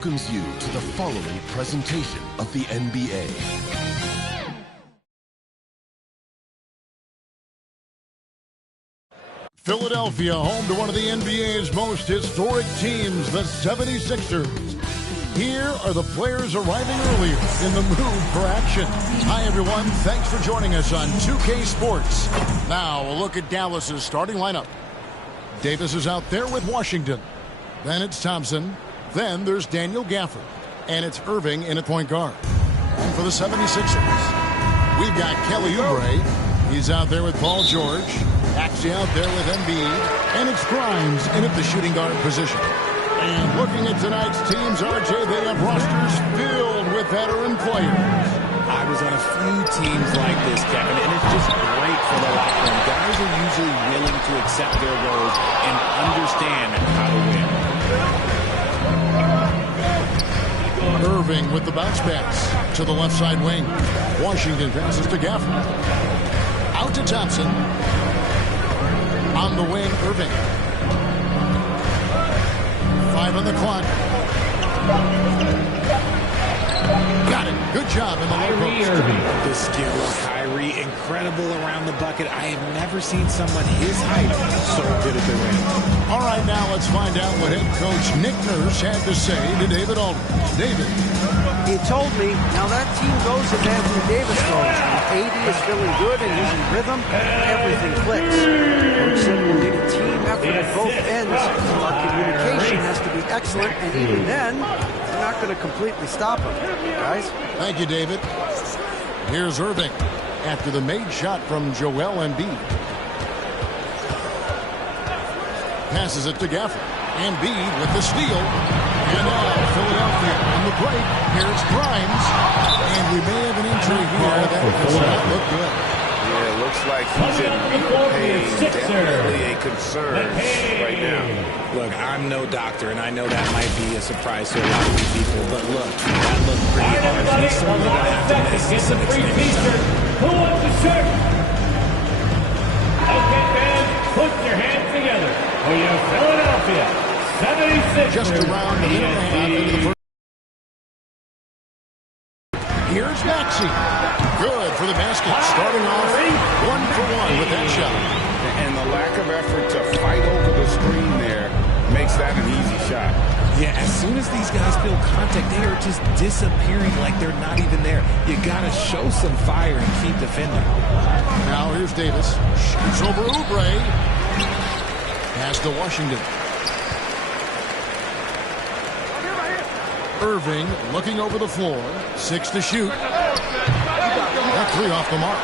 Welcomes you to the following presentation of the NBA. Philadelphia, home to one of the NBA's most historic teams, the 76ers. Here are the players arriving earlier in the mood for action. Hi, everyone. Thanks for joining us on 2K Sports. Now, a look at Dallas's starting lineup. Davis is out there with Washington. Then it's Thompson. Then there's Daniel Gafford. And it's Irving in at point guard. And for the 76ers, we've got Kelly Oubre. He's out there with Paul George. Maxey out there with Embiid. And it's Grimes in at the shooting guard position. And looking at tonight's teams, RJ, they have rosters filled with veteran players. I was on a few teams like this, Kevin, and it's just great for the locker room. Guys are usually willing to accept their roles and understand how to win. Irving with the bounce pass to the left side wing. Washington passes to Gafford. Out to Thompson. On the wing, Irving. 5 on the clock. Got it. Good job in the low post. The skill of Kyrie, incredible around the bucket. I have never seen someone his height so good at the rim. All right, now let's find out what head coach Nick Nurse had to say to David Aldridge. David. He told me, now that team goes as Anthony Davis goes. When AD is feeling good and he's in rhythm, everything clicks. Coach said we'll need a team effort at both ends. Our communication has to be excellent, and even then, we're not going to completely stop him, guys. Thank you, David. Here's Irving after the made shot from Joel Embiid. Passes it to Gafford. Embiid with the steal. And now Philadelphia on the break. Here's Grimes. And we may have an injury here. That does not look good. Yeah, it looks like he's in real pain. Definitely a concern right now. Look, I'm no doctor, and I know that might be a surprise to a lot of people, but look, that looked pretty hard. He's certainly going to have to miss some extended time. Who wants a shirt? Okay, fans, put your hands together for your Philadelphia 76ers. Just around the minute and a half into the first. Here's Maxey. Good for the basket. Starting off 1-for-1 with that shot. And the lack of effort to fight over the screen there makes that an easy shot. Yeah, as soon as these guys feel contact, they are just disappearing like they're not even there. You got to show some fire and keep defending. Now here's Davis. Shoots over Oubre. Pass to Washington. Irving looking over the floor. 6 to shoot. That 3 off the mark.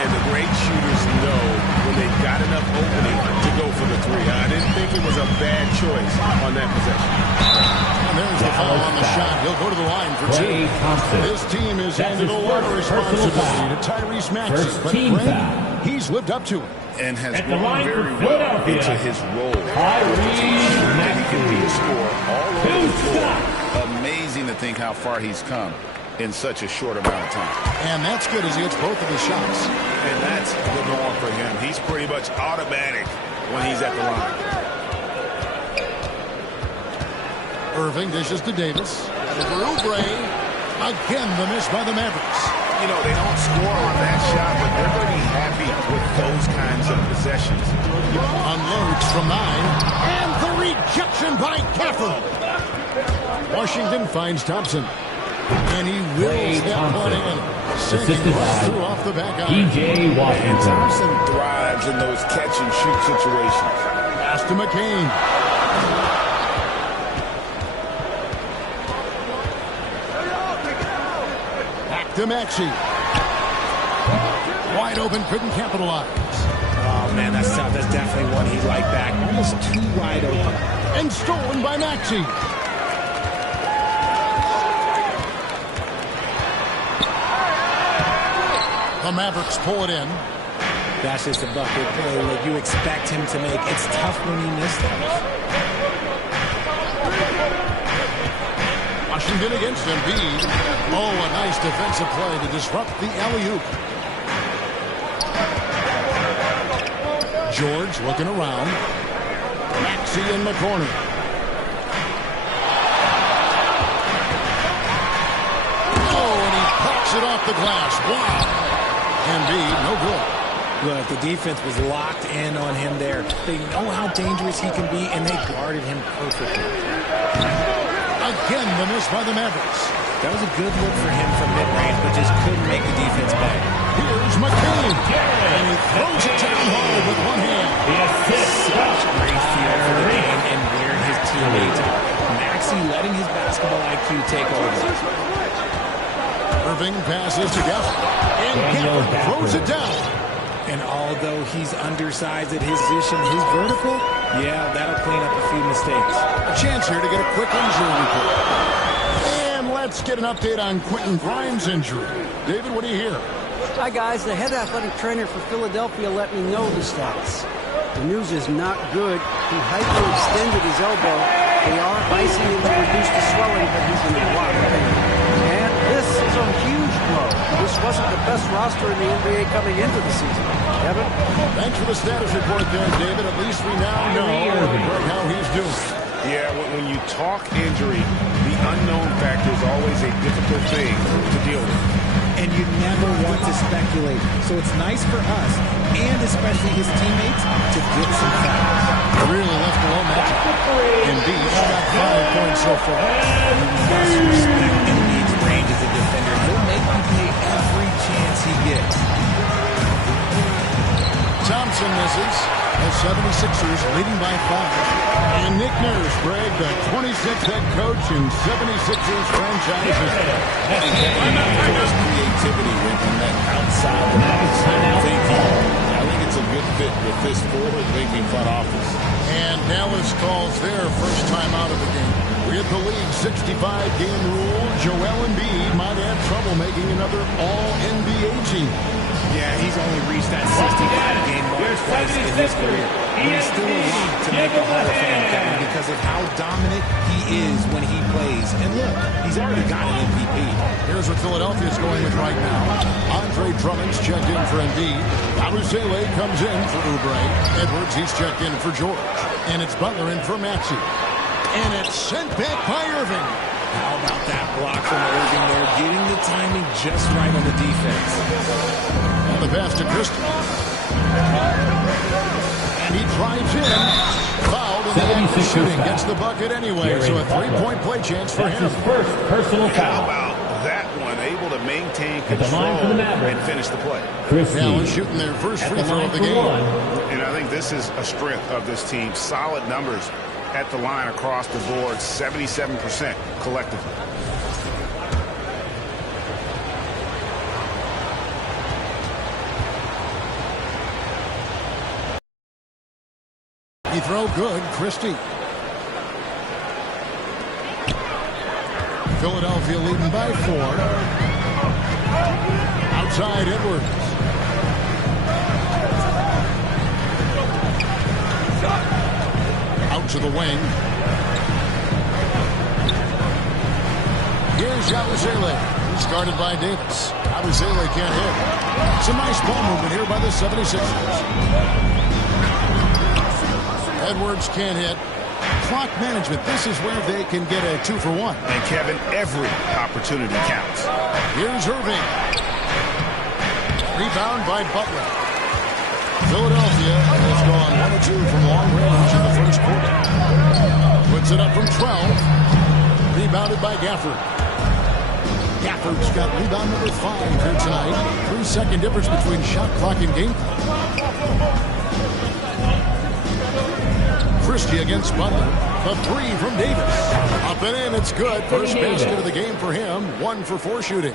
And the great shooters know when they've got enough opening to go for the 3. I didn't think it was a bad choice on that possession. And there's the foul on the shot. He'll go to the line for 2. This team is handed a lot of responsibility to Tyrese Maxey, but Greg, he's lived up to it. And has grown very well into his role. And he can be a scorer all over the floor. Amazing to think how far he's come in such a short amount of time. And that's good as he hits both of his shots. And that's the norm for him. He's pretty much automatic when he's at the line. Irving dishes to Davis. Over Oubre. Again, the miss by the Mavericks. You know, they don't score on that shot, but they're going to be happy with those kinds of possessions. Unloads from 9. And the rejection by Gafford. Washington finds Thompson. And he wills that one in. Sinking right through off the back iron. DJ Washington. And Thompson thrives in those catch-and-shoot situations. Pass to McCain. Back to Maxey. Wide open, couldn't capitalize. Oh, man, that's tough. That's definitely one he'd like back. Almost too wide open. And stolen by Maxey. The Mavericks pull it in. That's just a bucket play that you expect him to make. It's tough when you miss those. Washington against Embiid. Oh, a nice defensive play to disrupt the alley-oop. George looking around. Maxey in the corner. Knocks it off the glass. Wow. Embiid, no good. Look, the defense was locked in on him there. They know how dangerous he can be, and they guarded him perfectly. Again, the miss by the Mavericks. That was a good look for him from mid-range, but just couldn't make the defense pay. Here's McCain. And he throws it down hard with one hand. Such great feel for the game and wearing his teammates out. Maxey letting his basketball IQ take over. Irving passes to Gafford. And Gafford throws it down. And although he's undersized at his position, his vertical, yeah, that'll clean up a few mistakes. A chance here to get a quick injury report. And let's get an update on Quentin Grimes' injury. David, what do you hear? Hi, guys. The head athletic trainer for Philadelphia let me know the status. The news is not good. He hyperextended his elbow. They are icing him to reduce the swelling, but he's in a lot of pain. And this is a huge blow. This wasn't the best roster in the NBA coming into the season. Kevin? Thanks for the status report there, David. At least we now know how he's doing. Yeah, when you talk injury, the unknown factor is always a difficult thing to deal with. And you never want to speculate. So it's nice for us, and especially his teammates, to get some facts. Really left alone that time. Embiid got 5 points so far. You must respect Embiid's range as a defender. He'll make you pay every chance he gets. Thompson misses. The 76ers leading by 5. And Nick Nurse bragged the 26th head coach in 76ers franchise history. Creativity in that outside the box thinking. I think it's a good fit with this forward-thinking front office. And Dallas calls their first time out of the game. With the league 65-game rule, Joel Embiid might have trouble making another All-NBA team. Yeah, he's only reached that 65-game mark twice in his career. But he's still a lot to make a Hall of Fame, Kevin, because of how dominant he is when he plays. And look, he's already got an MVP. Here's what Philadelphia's going with right now. Andre Drummond's checked in for Embiid. Abusele comes in for Oubre. Edwards, he's checked in for George. And it's Butler in for Maxey. And it's sent back by Irving. How about that block from Irving there, getting the timing just right on the defense. And the pass to Christie. And he drives in. Fouled in the act of shooting. Gets the bucket anyway. So a 3-point play chance for him. His first personal How foul. about that one? Able to maintain control and finish the play. Dallas shooting their first free throw of the game. And I think this is a strength of this team. Solid numbers at the line across the board. 77% collectively. He throw good. Christie. Philadelphia leading by 4. Outside Edwards. Out to the wing. Here's Abusele. He's guarded by Davis. Abusele can't hit. It's a nice ball movement here by the 76ers. Edwards can't hit. Clock management. This is where they can get a 2-for-1. And Kevin, every opportunity counts. Here's Irving. Rebound by Butler. Philadelphia has gone 1 of 2 from long range in the first quarter. Puts it up from 12. Rebounded by Gafford. Gafford's got rebound number 5 here tonight. 3-second difference between shot clock and game clock. Christie against Butler. The 3 from Davis. Up and in, it's good. First basket of the game for him. 1 for 4 shooting.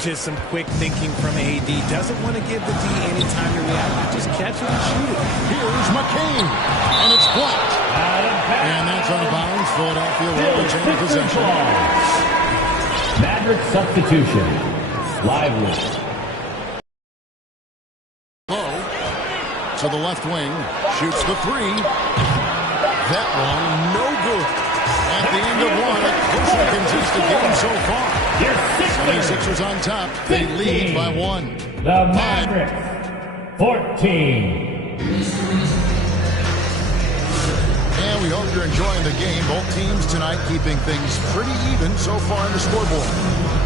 Just some quick thinking from AD. Doesn't want to give the D any time to react. Just catch it and shoot it. Here's McCain. And it's blocked. And that's out of bounds. Philadelphia will retain possession. Maverick substitution. Lively. Low to the left wing. Shoots the 3. That one, no good. At the end of one, a closely contested game so far. 76ers on top. They lead by 1. The Mavericks, 14. And Well, we hope you're enjoying the game. Both teams tonight keeping things pretty even so far in the scoreboard.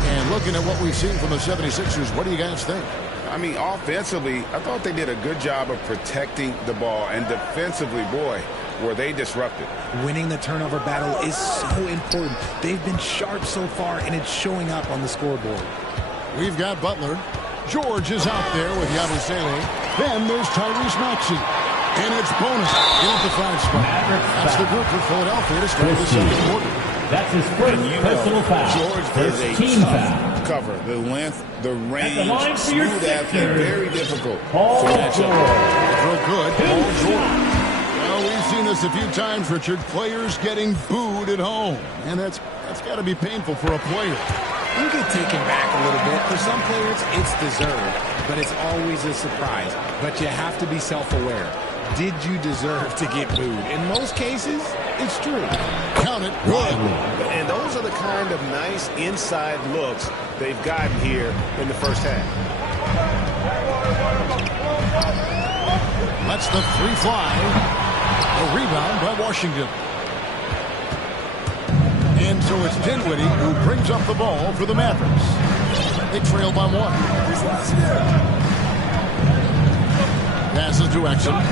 And looking at what we've seen from the 76ers, what do you guys think? I mean, offensively, I thought they did a good job of protecting the ball. And defensively, boy, were they disrupted. Winning the turnover battle is so important. They've been sharp so far, and it's showing up on the scoreboard. We've got Butler. George is out there with Yabusele. Then there's Tyrese Maxey. And it's Bonus in the 5 spot. That's the group for Philadelphia to start the second quarter. That's his first personal foul. George is a team tough foul. cover. The length, the range, for your smooth athlete, very difficult Paul to match up. Real good, Paul George. Well, we've seen this a few times, Richard. Players getting booed at home. And that's got to be painful for a player. You get taken back a little bit. For some players, it's deserved, but it's always a surprise. But you have to be self-aware. Did you deserve to get booed? In most cases, it's true. Count it. Good. And those are the kind of nice inside looks they've gotten here in the first half. Lets the 3 fly. A rebound by Washington. And so it's Dinwiddie who brings up the ball for the Mavericks. They trail by 1. Passes to Exum.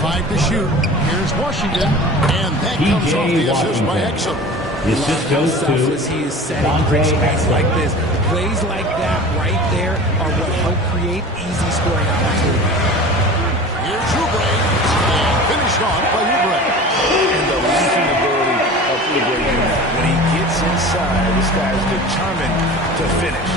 5 to shoot. Here's Washington. And that comes off the assist by Exum. The assist goes Selfless, he is setting great space like this. Plays like that right there are what help create easy scoring opportunities. Here's Oubre. And finished off by Oubre. And the leaping ability of Oubre. When he gets inside, this guy is determined to finish.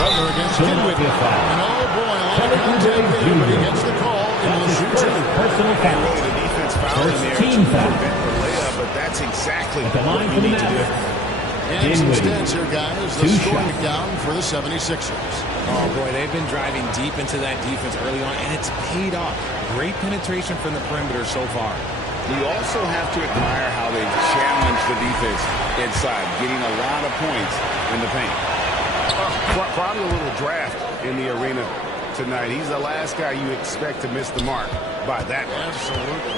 Butler against Dinwiddie. And oh boy, a lot of contact there, but he gets the call into the shoot 2. Personal foul. Really, the defense fouling First there team to foul. prevent the layup, but that's exactly At the what line you for the need to do. And some Dinwiddie. stats here, guys. The 2 scoring shots. down for the 76ers. Oh, boy, they've been driving deep into that defense early on, and it's paid off. Great penetration from the perimeter so far. You also have to admire how they've challenged the defense inside, getting a lot of points in the paint. Probably a little draft in the arena tonight. He's the last guy you expect to miss the mark by that much. Absolutely.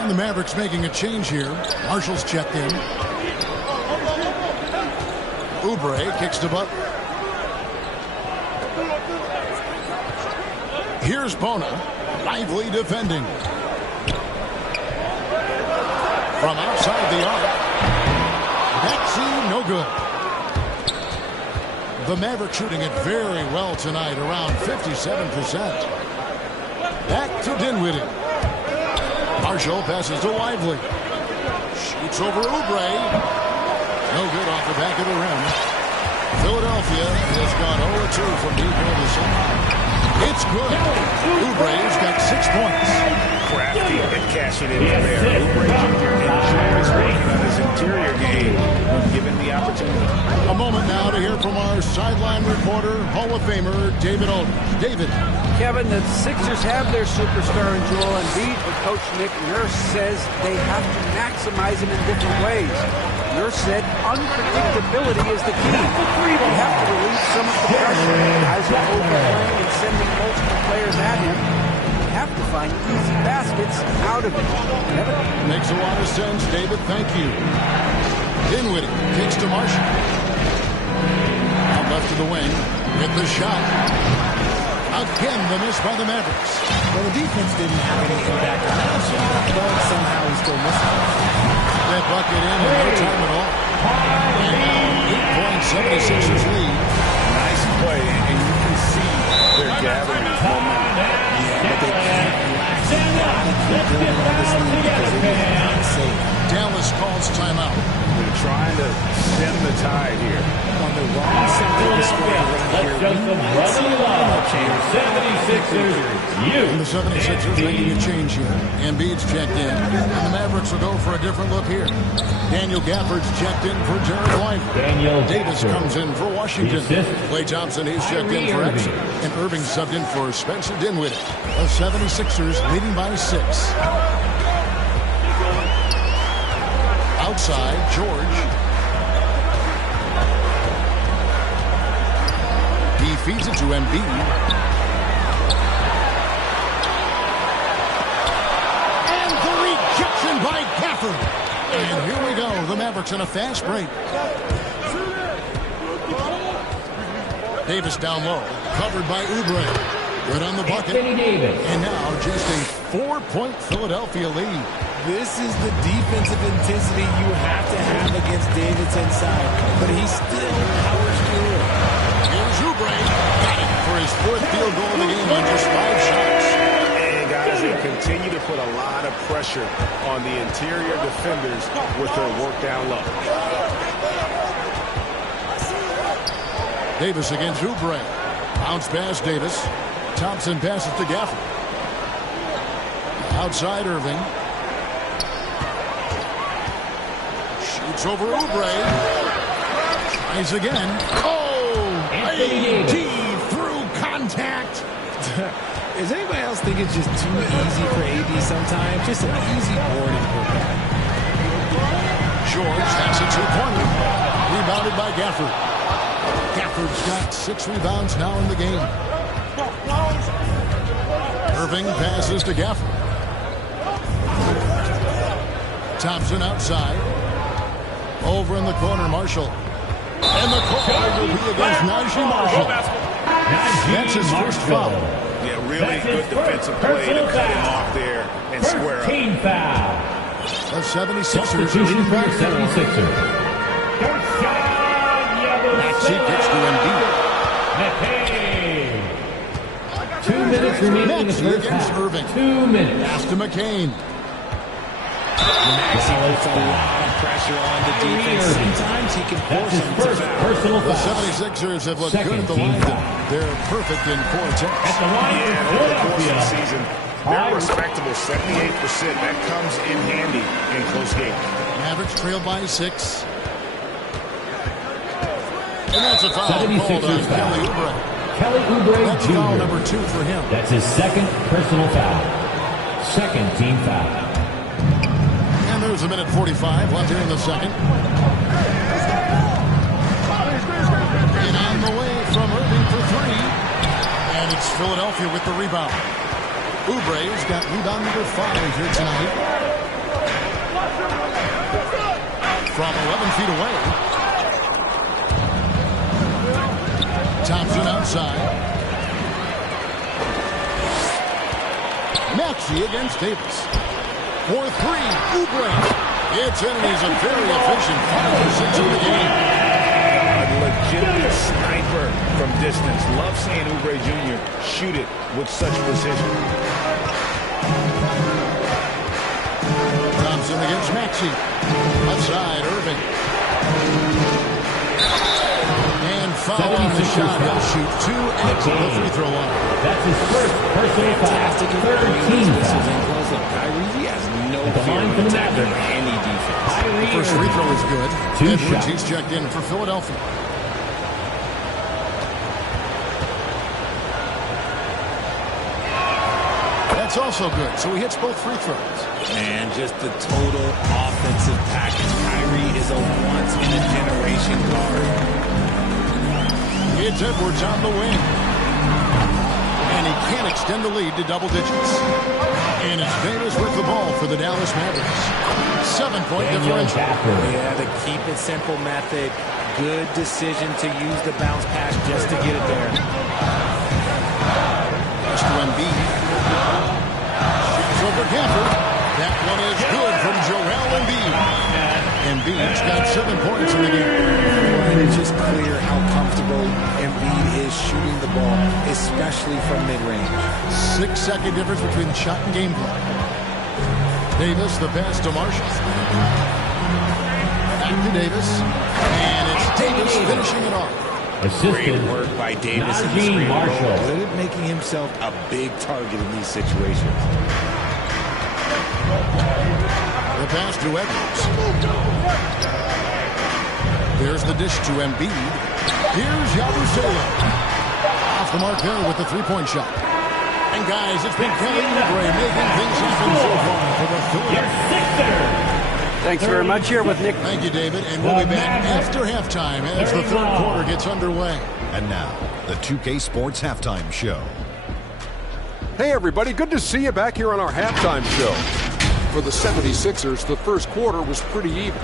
And the Mavericks making a change here. Marshall's checked in. Oubre kicks to Butler. Here's Bona. Lively defending. From outside the arc. Maxey, no good. The Mavericks shooting it very well tonight, around 57%. Back to Dinwiddie. Marshall passes to Lively. Shoots over Oubre. No good off the back of the rim. Philadelphia has gone 0-2 from deep near the center. It's good. Oubre's got 6 points. Crafty and cashing in from there. Oubre Jr. enjoys working on his interior game when given the opportunity. A moment now to hear from our sideline reporter, Hall of Famer David Aldridge. David. Kevin, the Sixers have their superstar in Joel Embiid, but Coach Nick Nurse says they have to maximize him in different ways. Nurse said unpredictability is the key. You have to relieve some of the pressure. Guys are overplaying and sending multiple players at him. You have to find easy baskets out of it. Kevin? Makes a lot of sense, David. Thank you. Dinwiddie kicks to Marshall. Out left to the wing. Hit the shot. Again, the miss by the Mavericks. Well, the defense didn't have any impact on that shot, but somehow he still missed it. That bucket in no time at all. And now 8-point 76ers lead. Nice play, and you can see they're gathering momentum. Yeah, but they can't relax. They gotta keep building on this lead because it is not safe. Dallas calls timeout. They're trying to stem the tide here. On the wrong side of the scoring right here, Let's we might see a lineup change. 76ers, And the 76ers making a change here. Embiid's checked in. And the Mavericks will go for a different look here. Daniel Gafford's checked in for Jared Lively. Daniel Davis Gafford. comes in for Washington. Klay Thompson, he's checked in for Exum. And Irving subbed in for Spencer Dinwiddie. The 76ers leading by 6. Outside, George. feeds it to Embiid. And the rejection by Gafford. And here we go. The Mavericks in a fast break. Davis down low. Covered by Oubre. Good on the bucket. And now just a 4-point Philadelphia lead. This is the defensive intensity you have to have against Davis inside. But he still powers through it. Here's Oubre. Got it for his 4th field goal of the game on just 5 shots. And guys, they continue to put a lot of pressure on the interior defenders with their work down low. Davis against Oubre. Bounce pass Davis. Thompson passes to Gafford. Outside Irving. Shoots over Oubre. Tries again. Oh! AD through contact. Does anybody else think it's just too easy for AD sometimes? Just an easy boarding putback. George has it two-pointer. Rebounded by Gafford. Gafford's got 6 rebounds now in the game. Irving passes to Gafford. Thompson outside. Over in the corner, Marshall. And the call will be against Najee Marshall. That's his first foul. Yeah, really good defensive play to cut him off there and square up. Team foul. The 76ers Substitution for back the 76ers. Maxey gets to Embiid. 2 minutes remaining in the Maxey first against half. Irving. 2 minutes. Pass to McCain. Maxey puts a lot of pressure on the defense. Sometimes he can force That's his him to first foul. personal The foul. 76ers have looked Second good at the team line. foul. They're perfect in 4 At attempts. the line Yeah, for over the course of the Philadelphia. season, they're respectable 78%. That comes in handy in close games. Mavericks trail by 6. And that's a foul called on 76ers foul. Kelly Oubre. Kelly Oubre That's foul Jr. number 2 for him. That's his second personal foul. Second team foul. And there's a minute 45 left here in the second. And on the way from Irving for 3. And it's Philadelphia with the rebound. Oubre's got rebound number 5 here tonight. From 11 feet away. Thompson outside. Maxey against Davis. For 3, Oubre. It's in, and he's a very efficient 5 for 6 in the game. A legitimate sniper from distance. Love seeing Oubre Jr. shoot it with such precision. Thompson against Maxey. Left side, Irving. And foul on the shot. He'll shoot 2 at the free throw line. That's his first personal foul. Fantastic Third team This is foul. in close up. Kyrie, he has no At the fear line of for the attacking Mavericks. any defense. The first free throw is good. 2 Edwards, shots. he's checked in for Philadelphia. That's also good. So he hits both free throws. Man, just the total offensive package. Kyrie is a once-in-a-generation guard. It's Edwards on the wing. And he can't extend the lead to double digits. And it's Davis with the ball for the Dallas Mavericks. 7-point differential. Yeah, the keep it simple method. Good decision to use the bounce pass just to get it there. Pass to Embiid. Shoots over Gafford. That one is good from Joel Embiid. Embiid's got 7 points in the game. And it's just clear how comfortable Embiid is shooting the ball, especially from mid-range. 6-second difference between shot and gameplay. Davis, the pass to Marshall. Back to Davis. And it's Davis finishing it off. Great Assisted work by Davis in the Najee screen. Marshall. Good at making himself a big target in these situations. The pass to Edwards. There's the dish to Embiid. Here's Yabusele. Off the mark there with the 3-point shot. And guys, it's been Kelly Oubre making things happen so far for the Philadelphia. Thanks very much. Here with Nick. Thank you, David. And we'll be back after halftime as the third quarter gets underway. And now, the 2K Sports Halftime Show. Hey, everybody. Good to see you back here on our halftime show. For the 76ers, the first quarter was pretty even.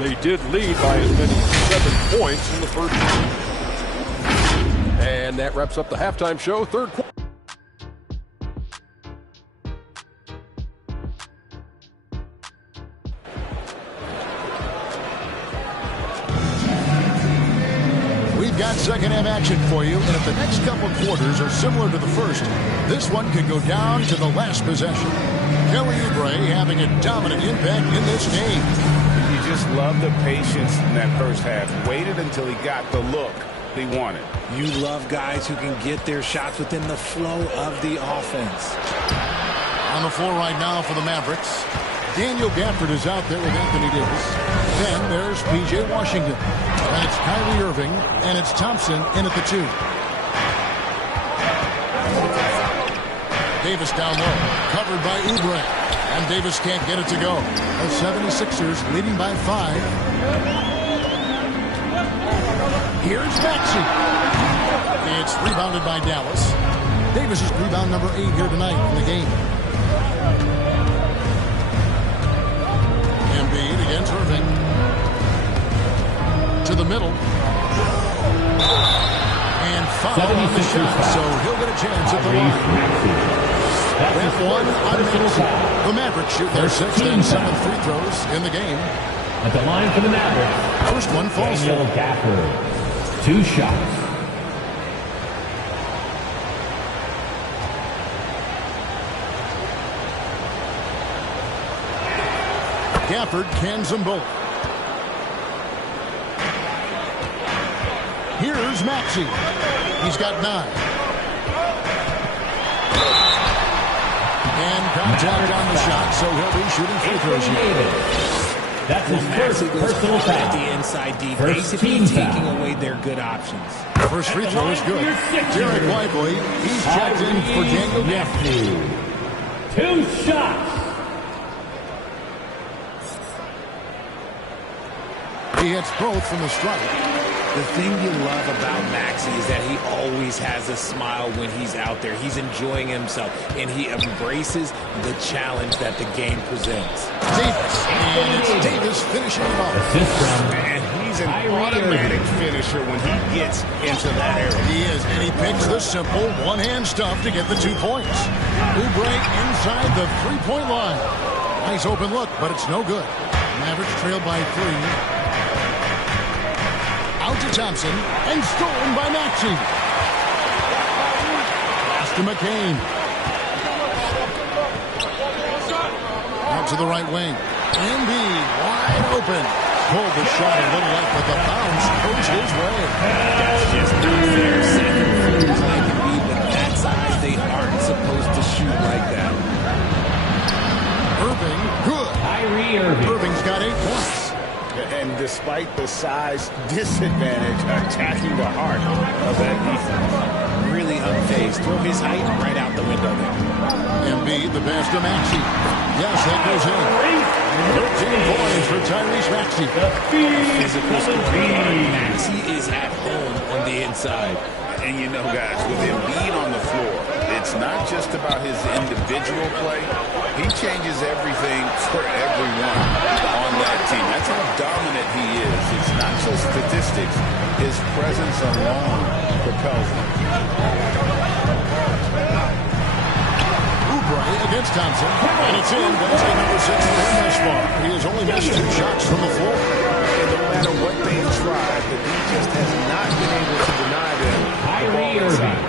They did lead by as many as 7 points in the first. And that wraps up the halftime show. Third quarter. We've got second half action for you, and if the next couple quarters are similar to the first, this one could go down to the last possession. Kelly Oubre having a dominant impact in this game. You just love the patience in that first half. Waited until he got the look he wanted. You love guys who can get their shots within the flow of the offense. On the floor right now for the Mavericks, Daniel Gafford is out there with Anthony Davis. Then there's P.J. Washington. And it's Kyrie Irving, and it's Thompson in at the 2. Davis down low, covered by Oubre. And Davis can't get it to go. The 76ers leading by 5. Here's Maxey. It's rebounded by Dallas. Davis is rebound number 8 here tonight in the game. Embiid against Irving. To the middle. And foul on the shot, so he'll get a chance at the line. That one on Maxey. The Mavericks shoot their 6th and 7th free throws in the game. At the line for the Mavericks. First one falls for Daniel Gafford. 2 shots. Gafford cans them both. Here's Maxey. He's got 9. And contact on the shot, so he'll be shooting free throws here. That's his first personal foul. The inside D, First basically team taking foul. away their good options. First free throw is good. Derek Lively, he's checked in for Daniel Gafford. 2 shots. He hits both from the strike. The thing you love about Maxey is that he always has a smile when he's out there. He's enjoying himself, and he embraces the challenge that the game presents. Davis, and it's Davis finishing it off. Assist from And he's an automatic finisher when he gets into that area. He is, and he picks the simple one-hand stuff to get the 2 points. Oubre inside the three-point line. Nice open look, but it's no good. Mavericks trail by 3. Out to Thompson, and stolen by Maxey. Pass to McCain. Out to the right wing. Embiid wide open. Pulled the shot a little late, but the bounce goes his way. That's just not fair. Second floors like Embiid, but that size, they aren't supposed to shoot like that. Irving, good. Kyrie Irving. Irving's got 8 points. And despite the size disadvantage, attacking the heart of that defense. Really unfazed. Throw his height right out the window there. Embiid, the pass to Maxey. Yes, that goes in. 13 points for Tyrese Maxey. Physical scoring. Maxey is at home on the inside. And you know, guys, with Embiid on the floor, it's not just about his individual play. He changes everything for everyone on that team. That's how dominant he is. It's not just statistics. His presence alone propels him. Oubre against Thompson. And it's in. That's the number 6 for him thus far. He has only missed 2 shots from the floor. And no matter what they've tried, the D just has not been able to deny them. Kyrie Irving.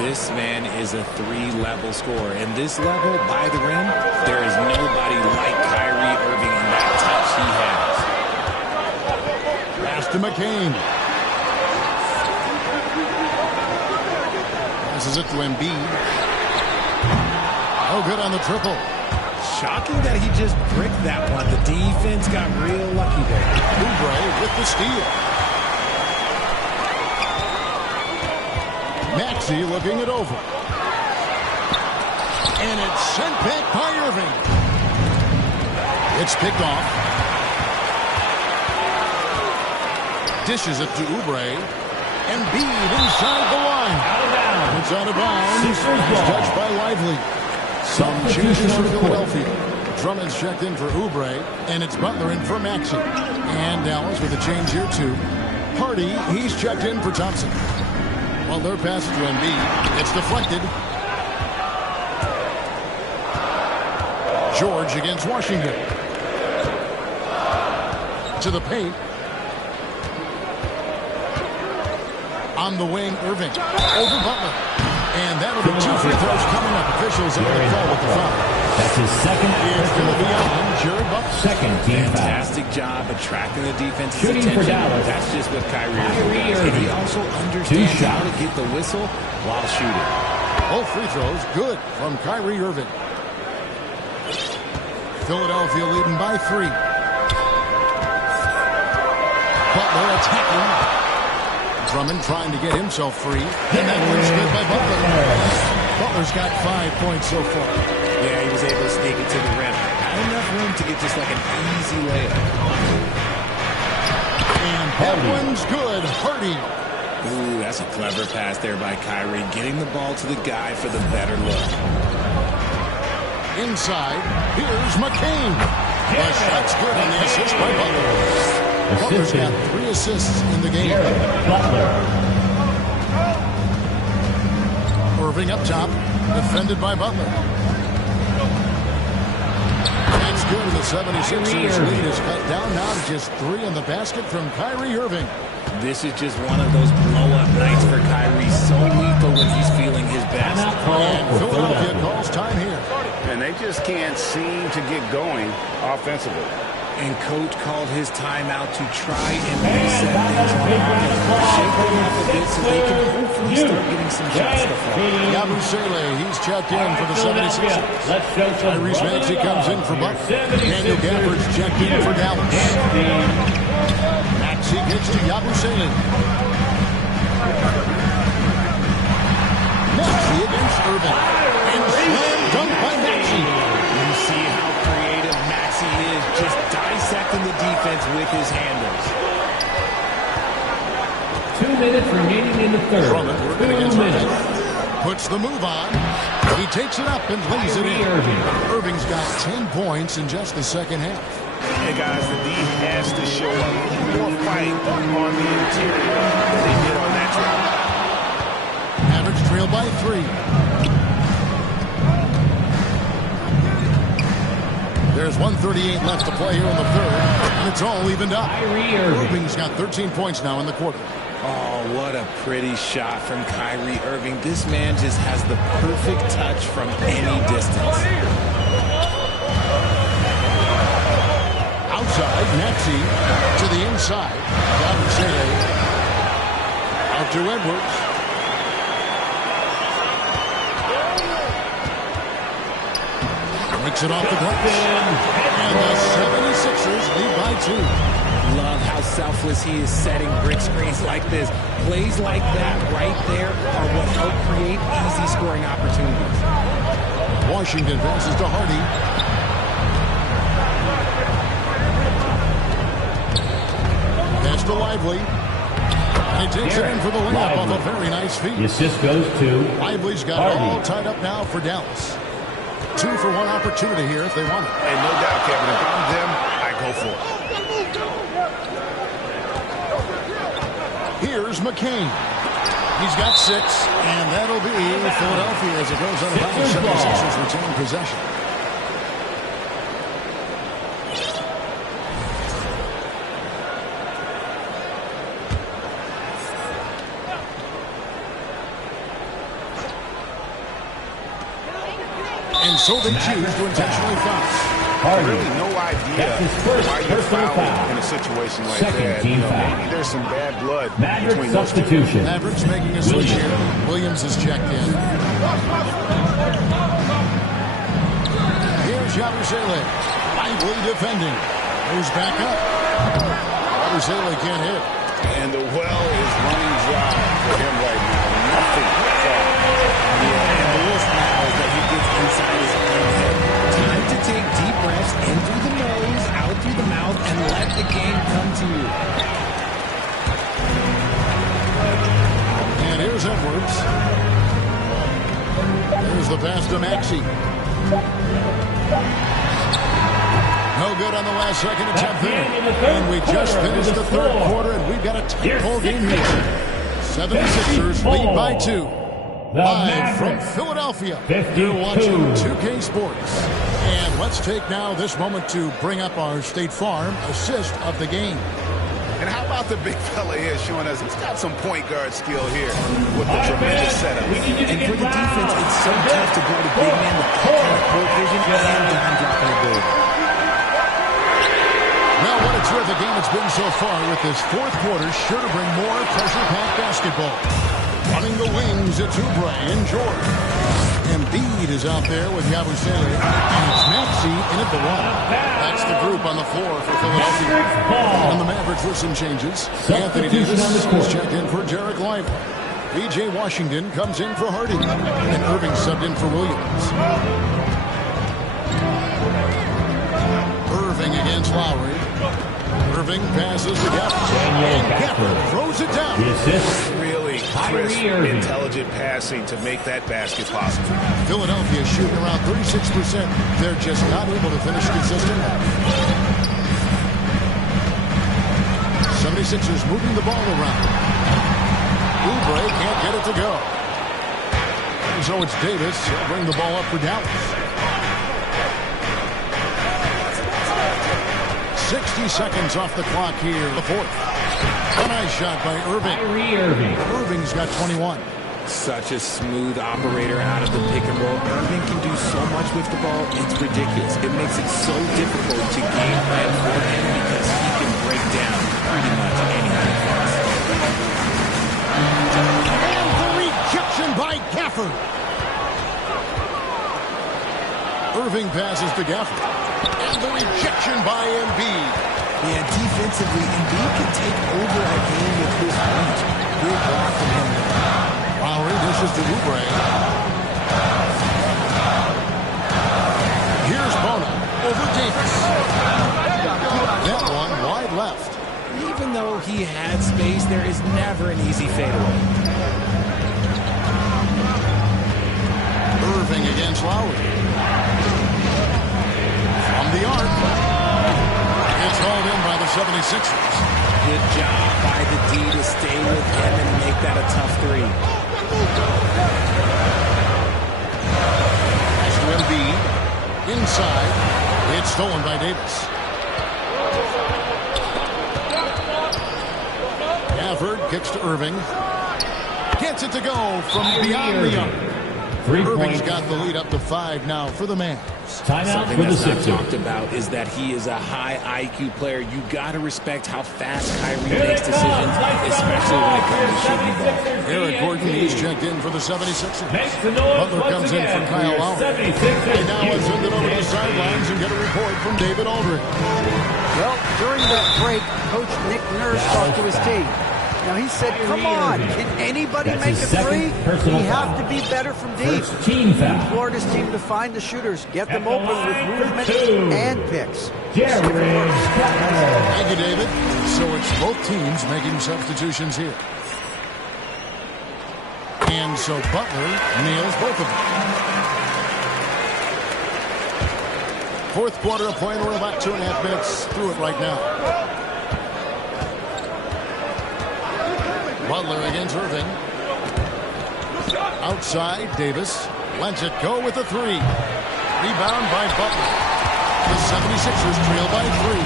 This man is a 3-level scorer. And this level, by the rim, there is nobody like Kyrie Irving in that touch he has. Pass to McCain. Passes it to Embiid. Oh, good on the triple. Shocking that he just bricked that one. The defense got real lucky there. Oubre with the steal. Maxey looking it over. And it's sent back by Irving. It's picked off. dishes it to Oubre. Embiid inside the line. It's out of bounds. He's touched by Lively. Some changes for Philadelphia. Drummond's checked in for Oubre, and it's Butler in for Maxey. And Dallas with a change here too. Hardy, he's checked in for Thompson. Well, their pass to Embiid. It's deflected. George against Washington. To the paint. On the wing, Irving. Over Butler. And that'll be 2 free throws coming up. Officials on the call with the foul. That's his second. It's going to be on Jared Butler. Second team foul. Fantastic job attracting the defense's Shooting attention. for Dallas. That's just what Kyrie Irving. And he also understands how to get the whistle while shooting. Both free throws good from Kyrie Irving. Philadelphia leading by 3. Butler attacking. Drummond trying to get himself free. And that one's good by Butler. Butler's got 5 points so far. Yeah, he was able to sneak it to the rim. Had enough room to get just like an easy layup. And that one's good. Hardy. Ooh, that's a clever pass there by Kyrie. Getting the ball to the guy for the better look. Inside, here's McCain. The shot's good on the assist by Butler. Butler's got 3 assists in the game. Irving up top, defended by Butler. That's good, and the 76ers lead is cut down now to just 3 in the basket from Kyrie Irving. This is just one of those blow-up nights for Kyrie. So lethal when he's feeling his best. And Philadelphia calls time here. And they just can't seem to get going offensively. And coach called his timeout to try and reset things around, shake them up a bit so they can hopefully start getting some shots to fall. Yabusele, he's checked in for the 76ers. Tyrese Maxey comes in for Butler. Daniel Gafford's checked in for Dallas. Maxey gets to Yabusele. Maxey against Irving. And slam dunk by Maxey. You see how creative Maxey is, just dissecting the defense with his handles. 2 minutes remaining in the third. Drummond working against Irving. Puts the move on. He takes it up and lays it in. Irving's got 10 points in just the second half. Hey, guys, the D has to show a little more fight on the interior than they did on that drive. Mavericks trail by 3. There's 1:38 left to play here in the third, and it's all evened up. Irving's got 13 points now in the quarter. Oh, what a pretty shot from Kyrie Irving. This man just has the perfect touch from any distance. Outside, Maxey to the inside. Yabusele out to Edwards. Breaks it off the glass. And the 76ers lead by 2. Love how selfless he is setting brick screens like this. Plays like that right there are what help create easy scoring opportunities. Washington passes to Hardy. Pass to Lively. And he takes it in for the layup off a very nice feed. The assist goes to Lively's got it all tied up now for Dallas. 2 for 1 opportunity here if they want it. And no doubt, Kevin, if I'm them, I go for it. Here's McCain. He's got 6, and that'll be Philadelphia as it goes on about the 76ers retain possession. And so they choose to intentionally foul. Really no idea why you're fouling in a situation like that. You know, maybe there's some bad blood between those two. Mavericks making a switch here. Williams is checked in. Here's Yabusele. Lively defending. Goes back up. Yabusele can't hit. And the well is running dry for him right now. Nothing falling. Yeah, and the risk now is that he gets inside his own head. Time to take deep breaths in through the nose, out through the mouth, and let the game come to you. the pass to Maxey. No good on the last second attempt there. And we just finished the third quarter, and we've got a tight ball game here. 76ers lead by 2. Live from Philadelphia, you're watching 2K Sports. And let's take now this moment to bring up our State Farm assist of the game. And how about the big fella here showing us he's got some point guard skill here with the tremendous setup. And for the defense, it's so tough to guard a big man with that kind of court vision and behind dropping a goal. Well, what a terrific game it's been so far, with this fourth quarter sure to bring more pressure-packed basketball. Running the wings, it's Oubre and George. Embiid is out there with Yabusele, and it's Maxey in at the one. That's the group on the floor for Philadelphia. And the Mavericks with some changes. Anthony Davis is checked in for Derek Lively. P.J. Washington comes in for Hardy, and Irving subbed in for Williams. Irving against Lowry. Irving passes to Gafford. And Gafford throws it down. Really crisp, intelligent passing to make that basket possible. Philadelphia shooting around 36%. They're just not able to finish consistently. 76ers moving the ball around. Oubre can't get it to go. And so it's Davis. He'll bring the ball up for Dallas. 60 seconds off the clock here, the fourth. A nice shot by Irving. Irving's got 21. Such a smooth operator out of the pick and roll. Irving can do so much with the ball, it's ridiculous. It makes it so difficult to game plan for him because he can break down pretty much any defense. And the rejection by Gafford. Irving passes to Gafford. And the rejection by Embiid. Yeah, defensively, Embiid can take over a game with his reach. Good block from him. Lowry dishes to Oubre. Here's Bona over Davis. That one wide left. Even though he had space, there is never an easy fadeaway. Irving against Lowry. From the arc. It's hauled in by the 76ers. Good job by the D to stay with him and make that a tough three. As to Embiid. Inside. It's stolen by Davis. Gafford kicks to Irving. Gets it to go from beyond the arc. Irving's got the lead up to 5 now for the Mavs. Something that's not talked about is that he is a high IQ player. You got to respect how fast Kyrie makes decisions, especially when it comes to shooting the ball. Eric Gordon, he's checked in for the 76ers. Butler comes in for Kyle Lowry. And now let's send it over to the sidelines and get a report from David Aldridge. Well, during that break, Coach Nick Nurse talked to his team. Now, he said, come on, can anybody make a three? We have to be better from deep. He implored his team to find the shooters, get them open with movement and picks. Thank you, David. So it's both teams making substitutions here. And so Butler nails both of them. Fourth quarter of play, and we're about 2.5 minutes through it right now. Butler against Irving. Outside, Davis lets it go with a three. Rebound by Butler. The 76ers trail by 3.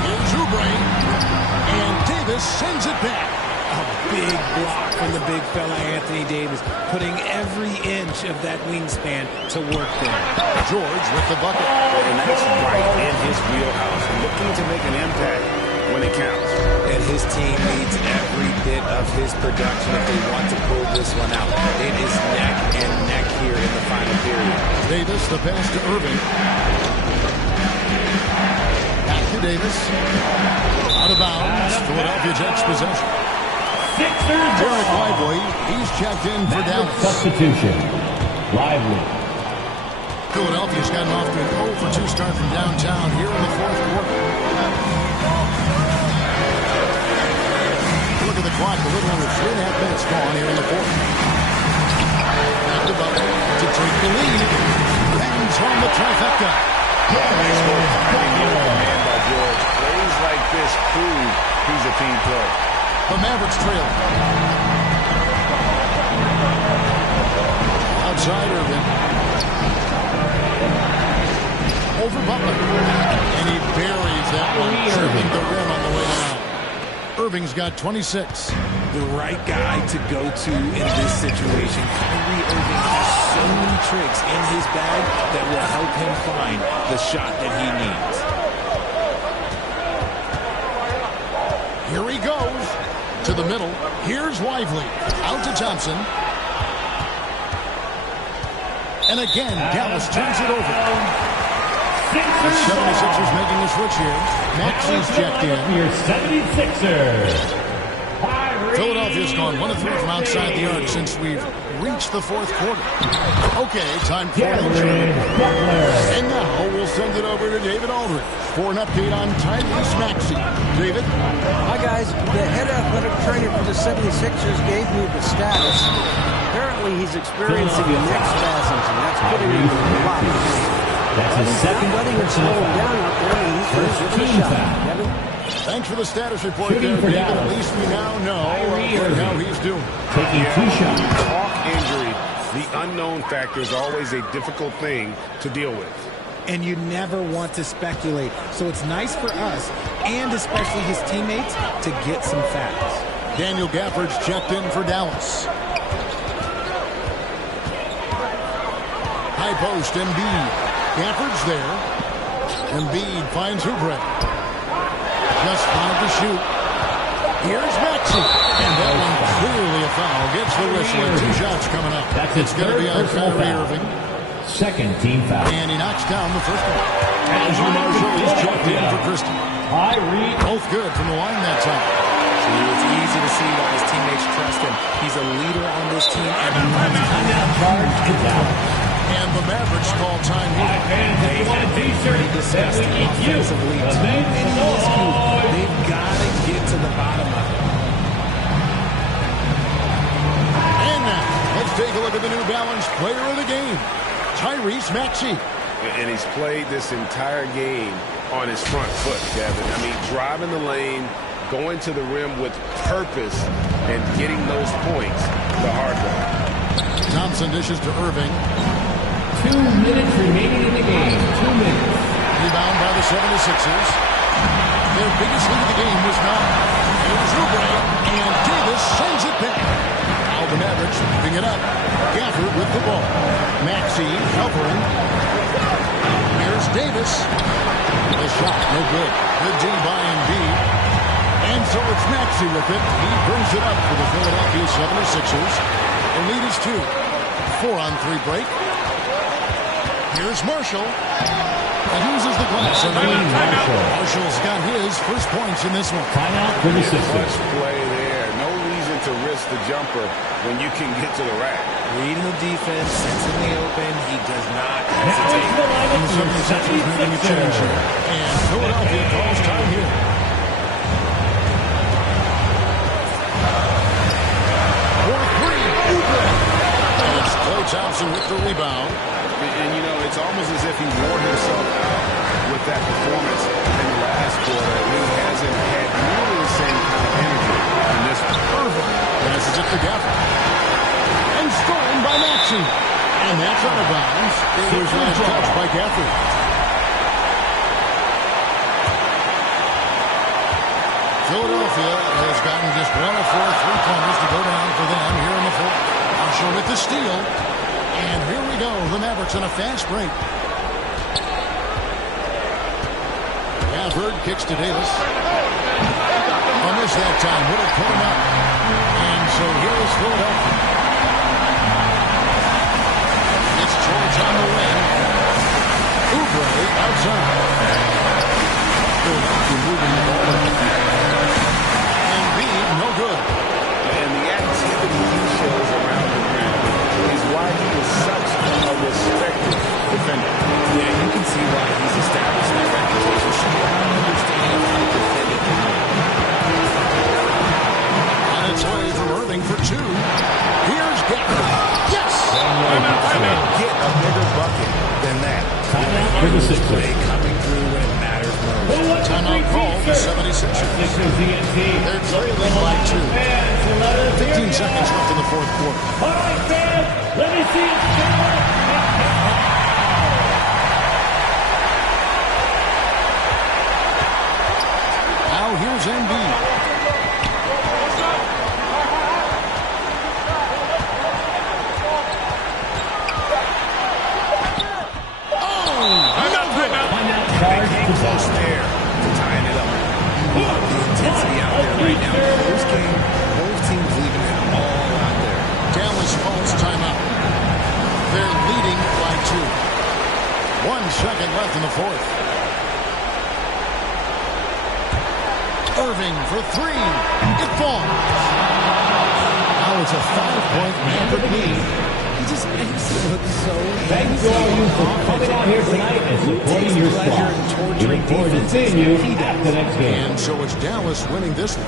Here's Oubre. And Davis sends it back. A big block from the big fella Anthony Davis, putting every inch of that wingspan to work there. George with the bucket. And that's right in his wheelhouse. Looking to make an impact when it counts. And his team needs every bit of his production if they want to pull this one out. It is neck and neck here in the final period. Davis, the pass to Irving. Back to Davis. Out of bounds. Philadelphia takes possession. Derek Lively, he's checked in for Dallas. Substitution. Lively. Philadelphia's gotten off to an 0-for-2 start from downtown here in the fourth quarter. Look at the clock, a little under 3.5 minutes gone here in the fourth. to Butler to take the lead. Bangs home the trifecta. Man by George. Plays like this prove he's a team player. The Mavericks trail. Outside Irving. Over Butler. And he buries that one, tripping the rim on the way down. Irving's got 26. The right guy to go to in this situation. Kyrie Irving has so many tricks in his bag that will help him find the shot that he needs. Here he goes to the middle. Here's Lively. Out to Thompson. And again, Dallas turns it over. The 76ers making a switch here. Maxi's checked in. Your 76ers. Philadelphia's gone 1 of 3 from outside the arc since we've reached the fourth quarter. Okay, time for injury. And now we'll send it over to David Aldridge for an update on Tyrese Maxey. David? Hi, guys. The head athletic trainer for the 76ers gave me the status. Apparently, he's experiencing neck spasms, and that's putting him in a lot of pain. That's his second. Letting him slow him down out there, and he's going to give it a shot. Kevin? Thanks for the status report Shooting there, for David. Dallas. At least we now know how he's doing. Taking 2 shots. Talk injury. The unknown factor is always a difficult thing to deal with. And you never want to speculate. So it's nice for us, and especially his teammates, to get some facts. Daniel Gafford's checked in for Dallas. High post, Embiid. Gafford's there. Embiid finds Oubre. Just 5 to shoot. Here's Maxey. And that one clearly a foul. Gets the whistle and 2 shots coming up. It's going to be on Kyrie Irving. Second team foul. And he knocks down the first one. As Marshall is checked in for Christie. Both good from the line that time. It's easy to see why his teammates trust him. He's a leader on this team, and he runs and the Mavericks call time here. They have been pretty disgusting offensively. Too many miscues. They've got to get to the bottom of it. And now, let's take a look at the New Balance player of the game, Tyrese Maxey. And he's played this entire game on his front foot, Kevin. I mean, driving the lane, going to the rim with purpose, and getting those points the hard way. Thompson dishes to Irving. 2 minutes remaining in the game. 2 minutes. Rebound by the 76ers. Their biggest lead of the game was 9. Here's Oubre, and Davis sends it back. Now the Mavericks picking it up. Gafford with the ball. Maxey covering. Here's Davis. The shot, no good. Good D by Embiid. And so it's Maxey with it. He brings it up for the Philadelphia 76ers. The lead is 2. 4-on-3 break. Here's Marshall. He uses the glass. Marshall's got his first points in this one. Timeout for the Sixers. Play there. No reason to risk the jumper when you can get to the rack. Reading the defense, sensing the open, he does not hesitate. And the 76ers making a change here. And Philadelphia calls time here. For 3, Oubre. And it's Klay Thompson with the rebound. And, you know, it's almost as if he wore himself out with that performance in the last quarter. He hasn't had nearly the same kind of energy in this one. Irving passes it to Gafford. And stolen by Maxey. And that's out of bounds. It was last touched by Gafford. Philadelphia has gotten just 1 of 4 3-pointers to go down for them here in the fourth. Marshall with the steal. And here we go. The Mavericks on a fast break. Gafford kicks to Davis. On this that time, would have put him up. And so here is Philadelphia. It's George on the wing. Oubre outside. Philadelphia moving the ball. Embiid, no good. And the activity he shows around the rim is why he is such a respected defender. Yeah, you can see why he's established that reputation. Strong understanding of how to defend it. On its way from Irving for 2. Here's Gafford. Yes! And for the Sixers. Coming through when it matters most. Timeout call for 76ers. They're trailing by 2. 15 seconds left in the fourth quarter. All right, fans, let me see it. Now here's Embiid. Close there to tying it up. You love the intensity out there right now. This game, both teams leaving it all out there. Dallas calls timeout. They're leading by 2. 1 second left in the fourth. Irving for 3. It falls. Now it's a 5-point Maverick lead. He just makes it look so Thanks to all you for coming out here tonight and supporting your squad. We look forward to seeing you at the next game. And so it's Dallas winning this one.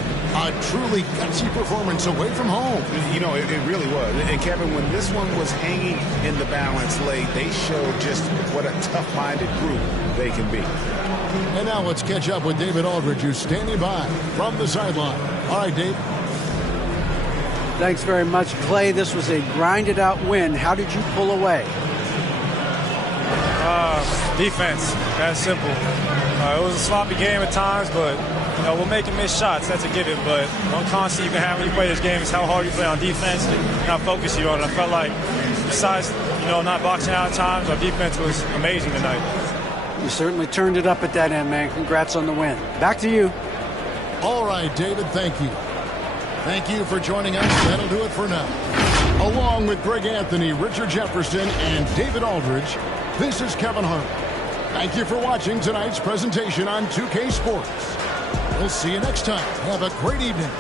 A truly gutsy performance away from home. You know, it really was. And Kevin, when this one was hanging in the balance late, they showed just what a tough-minded group they can be. And now let's catch up with David Aldridge, who's standing by from the sideline. All right, Dave. Thanks very much, Clay. This was a grinded-out win. How did you pull away? Defense. That's simple. It was a sloppy game at times, but we'll make and miss shots. That's a given. But one constant you can have when you play this game is how hard you play on defense and how focused you are. And I felt like, besides not boxing out at times, our defense was amazing tonight. You certainly turned it up at that end, man. Congrats on the win. Back to you. All right, David, thank you. Thank you for joining us. That'll do it for now. Along with Greg Anthony, Richard Jefferson, and David Aldridge, this is Kevin Harlan. Thank you for watching tonight's presentation on 2K Sports. We'll see you next time. Have a great evening.